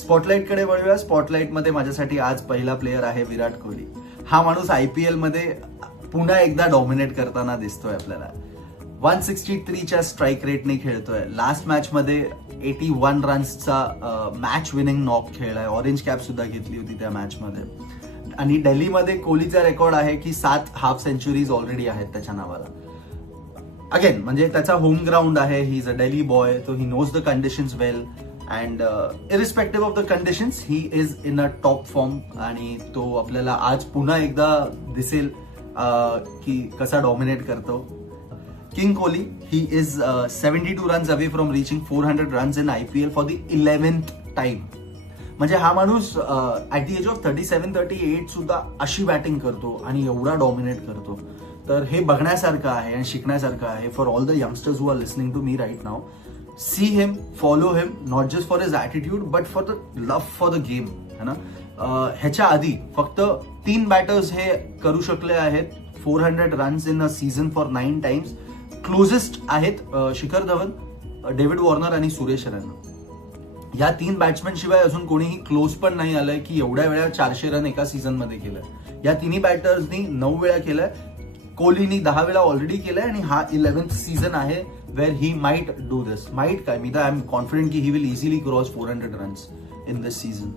स्पॉटलाईटकडे वळूया. स्पॉटलाईटमध्ये माझ्यासाठी आज पहिला प्लेअर आहे विराट कोहली. हा माणूस IPL मध्ये पुन्हा एकदा डॉमिनेट करताना दिसतोय आपल्याला. 163च्या स्ट्राईक रेटने खेळतोय. लास्ट मॅच मध्ये 81 रन्सचा मॅच विनिंग नॉक खेळलाय. ऑरेंज कॅप सुद्धा घेतली होती त्या मॅच मध्ये. आणि दिल्लीमध्ये कोहलीचा रेकॉर्ड आहे की 7 हाफ सेंचुरीज ऑलरेडी आहेत त्याच्या नावाला. अगेन म्हणजे त्याचा होम ग्राउंड आहे. He is a Delhi boy. तो he knows the conditions well and irrespective of the conditions he is in a top form. आणि तो आपल्याला आज पुन्हा एकदा दिसेल की कसा डॉमिनेट करतो. King Kohli, he is 72 runs away from reaching 400 runs in IPL for the 11th time. म्हणजे हा माणूस ऍट द एज ऑफ 37-38 सुद्धा अशी बॅटिंग करतो आणि एवढा डॉमिनेट करतो. तर हे बघण्यासारखं आहे आणि शिकण्यासारखं आहे for all the youngsters who are listening to me right now. See him, follow him, not just for his attitude but for the love for the game. है ना. ह्याच्या आधी फक्त 3 बॅटर्स हे करू शकले आहेत 400 runs in a season for 9 times. Closest आहेत शिखर धवन, डेव्हिड वॉर्नर आणि सुरेश रैना. या 3 बॅट्समॅन शिवाय अजून कोणीही क्लोज पण नाही आलंय की एवढ्या वेळा 400 रन एका सीझन मध्ये केलंय. या तिन्ही बॅटर्सनी 9 वेळा केलंय. कोहलीनी 10 वेळा ऑलरेडी केलंय आणि हा 11th सीझन आहे where he might do this. Might काय, मी तर आय एम कॉन्फिडंट की he will easily cross 400 runs in this season.